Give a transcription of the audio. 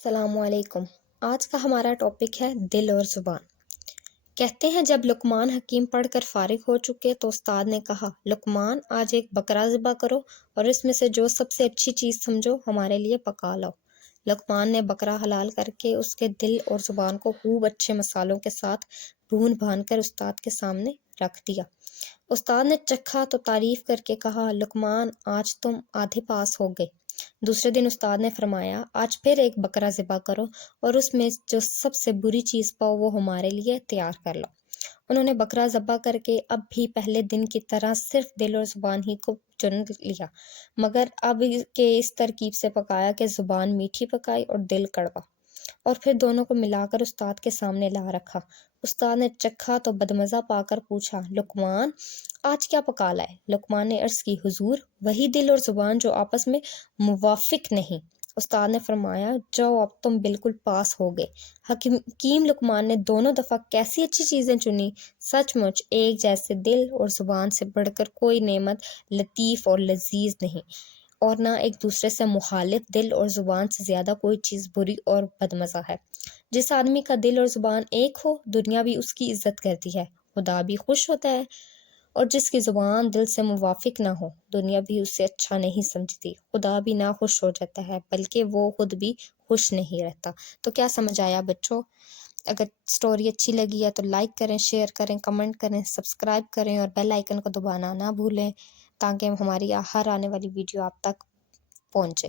السلام علیکم۔ آج کا ہمارا ٹاپک ہے دل اور زبان۔ کہتے ہیں جب لقمان حکیم پڑھ کر فارغ ہو چکے تو استاد نے کہا، لقمان آج ایک بکرا ذبح کرو اور اس میں سے جو سب سے اچھی چیز سمجھو ہمارے لیے پکا لاؤ۔ لقمان نے بکرا حلال کر کے اس کے دل اور زبان کو خوب اچھے مسالوں کے ساتھ بھون بھان کر استاد کے سامنے رکھ دیا۔ استاد نے چکھا تو تعریف کر کے کہا، لقمان آج تم آدھے پاس ہو گئے۔ دوسرے دن استاد نے فرمایا، آج پھر ایک بکرا ذبح کرو اور اس میں جو سب سے بری چیز پاؤ وہ ہمارے لیے تیار کر لو۔ انہوں نے بکرا ذبح کر کے اب بھی پہلے دن کی طرح صرف دل اور زبان ہی کو چن لیا، مگر اب کے اس ترکیب سے پکایا کہ زبان میٹھی پکائی اور دل کڑوا، اور پھر دونوں کو ملا کر استاد کے سامنے لا رکھا۔ استاد نے چکھا تو بدمزہ پا کر پوچھا، لقمان آج کیا پکا لائے؟ لقمان نے عرض کی، حضور وہی دل اور زبان جو آپس میں موافق نہیں۔ استاد نے فرمایا، جاؤ اب تم بالکل پاس ہو گئے۔ حکیم لقمان نے دونوں دفعہ کیسی اچھی چیزیں چنی، سچ مچ ایک جیسے دل اور زبان سے بڑھ کر کوئی نعمت لطیف اور لذیذ نہیں، اور نہ ایک دوسرے سے مخالف دل اور زبان سے زیادہ کوئی چیز بری اور بدمزہ ہے۔ جس آدمی کا دل اور زبان ایک ہو، دنیا بھی اس کی عزت کرتی ہے، خدا بھی خوش ہوتا ہے، اور جس کی زبان دل سے موافق نہ ہو، دنیا بھی اسے اچھا نہیں سمجھتی، خدا بھی نہ خوش ہو جاتا ہے، بلکہ وہ خود بھی خوش نہیں رہتا۔ تو کیا سمجھ آیا بچوں؟ اگر سٹوری اچھی لگی ہے تو لائک کریں، شیئر کریں، کمنٹ کریں، سبسکرائب کریں اور بیل آئیکن کو دبانا نہ بھولیں تاکہ ہماری ہر آنے والی ویڈیو آپ تک پہنچے۔